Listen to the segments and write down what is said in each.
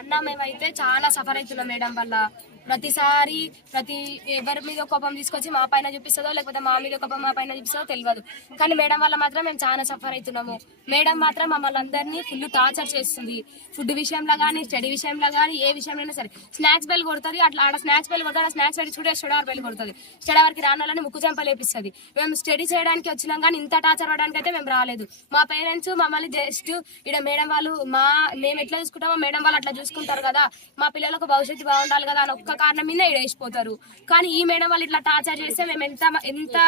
అన్న మేమైతే చాలా సఫర్ అవుతున్నాం మేడం వల్ల. ప్రతిసారి ప్రతి ఎవరి మీద కోపం తీసుకొచ్చి మా పైన చూపిస్తుందో లేకపోతే మా మీద కోపం మా పైన చూపిస్తుందో తెలియదు. కానీ మేడం వల్ల మాత్రం మేము చాలా సఫర్ అవుతున్నాము. మేడం మాత్రం మమ్మల్ని అందరినీ ఫుల్ టార్చర్ చేస్తుంది. ఫుడ్ విషయంలో కానీ స్టడీ విషయంలో కానీ ఏ విషయంలో సరే. స్నాక్స్ బెల్ కొడుతుంది అట్లా ఆడ స్నాక్స్ బెల్ కొడతాడు స్నాక్స్ పెట్టి చూడే స్టడీ బెల్ కొడుతుంది. స్టడీ అవర్కి రాని వాళ్ళని ముక్కు చెంప లేపిస్తుంది. మేము స్టడీ చేయడానికి వచ్చినాం కానీ ఇంత టార్చర్ పడడానికి అయితే మేము రాలేదు. మా పేరెంట్స్ మమ్మల్ని జస్ట్ ఇక్కడ మేడం వాళ్ళు మా మేము ఎట్లా చూసుకుంటామో మేడం వాళ్ళు అట్లా చూసుకుంటారు కదా మా పిల్లలకు భవిష్యత్తు బాగుండాలి కదా అని ఒక్క కారణం మీద ఇక్కడ వేసిపోతారు కానీ ఈ మేడం వాళ్ళు ఇట్లా టార్చర్ చేస్తే మేము ఎంత ఎంత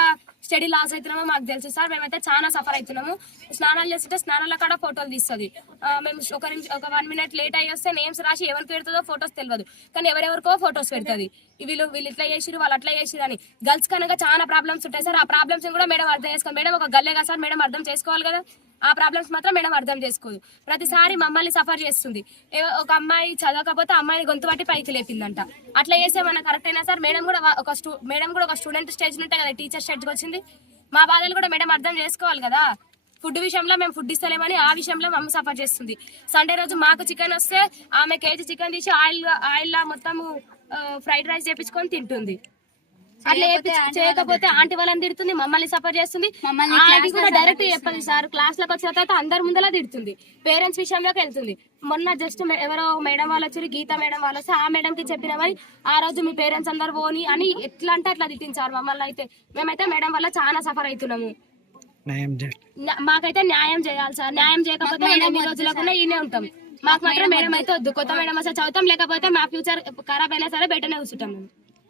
స్టడీ లాస్ అవుతున్నామో మాకు తెలుసు సార్. మేమైతే చాలా సఫర్ అవుతున్నాము. స్నానాలు చేస్తుంటే స్నానాల కాడ ఫోటోలు తీస్తుంది. మేము ఒక ఒక వన్ మినిట్ లేట్ అయ్యి వస్తే నేమ్స్ రాసి ఎవరికి పెడుతుందో ఫోటోస్ తెలియదు కానీ ఎవరెవరికో ఫోటోస్ పెడుతుంది. వీళ్ళు వీళ్ళు ఇట్లా చేసిరు వాళ్ళు అట్లా చేసిరు అని. గర్ల్స్ కనుక చాలా ప్రాబ్లమ్స్ ఉంటాయి సార్. ఆ ప్రాబ్లమ్స్ కూడా మేడం అర్థం చేసుకోవాలి. మేడం ఒక గల్లే కదా సార్. మేడం అర్థం చేసుకోవాలి కదా. ఆ ప్రాబ్లమ్స్ మాత్రం మేడం అర్థం చేసుకోదు. ప్రతిసారి మమ్మల్ని సఫర్ చేస్తుంది. ఏ- ఒక అమ్మాయి చదవకపోతే అమ్మాయిని గొంతు పట్టి పైకి లేపిందంట. అట్లా చేస్తే మన కరెక్ట్ అయినా సార్? మేడం కూడా ఒక స్టూ మేడం కూడా ఒక స్టూడెంట్ స్టేజ్ ఉంటాయి కదా టీచర్ స్టేజ్కి వచ్చింది. మా బాధలు కూడా మేడం అర్థం చేసుకోవాలి కదా. ఫుడ్ విషయంలో మేము ఫుడ్ ఇస్తలేమని ఆ విషయంలో మమ్మ సఫర్ చేస్తుంది. సండే రోజు మాకు చికెన్ వస్తే ఆమె కేజీ చికెన్ తీసి ఆయిల్ ఆయిల్ మొత్తము ఫ్రైడ్ రైస్ చేపించుకొని తింటుంది. అట్లా చేయకపోతే ఆంటీ వాళ్ళని తిడుతుంది మమ్మల్ని సఫర్ చేస్తుంది. మమ్మల్ని కూడా డైరెక్ట్ చెప్పదు సార్ క్లాస్లోకి వచ్చిన తర్వాత అందరి ముందలా తిడుతుంది. పేరెంట్స్ విషయంలోకి వెళ్తుంది. మొన్న జస్ట్ ఎవరో మేడం వాళ్ళు వచ్చారు గీత మేడం వాళ్ళు వస్తే ఆ మేడం కి చెప్పినామని ఆ రోజు మీ పేరెంట్స్ అందరు పోని అని ఎట్లా అంటే అట్లా తిట్టించారు మమ్మల్ని అయితే. మేమైతే మేడం వల్ల చాలా సఫర్ అవుతున్నాము. మాకైతే న్యాయం చేయాలి సార్. న్యాయం చేయకపోతే మేము ఎన్ని రోజులకుండా ఈయనే ఉంటాం. మాకు మాత్రం మేడం అయితే వద్దు. కొత్త మేడం వస్తే చదువుతాం లేకపోతే మా ఫ్యూచర్ ఖరాబ్ అయినా సరే బెటర్నే కూర్చుంటాం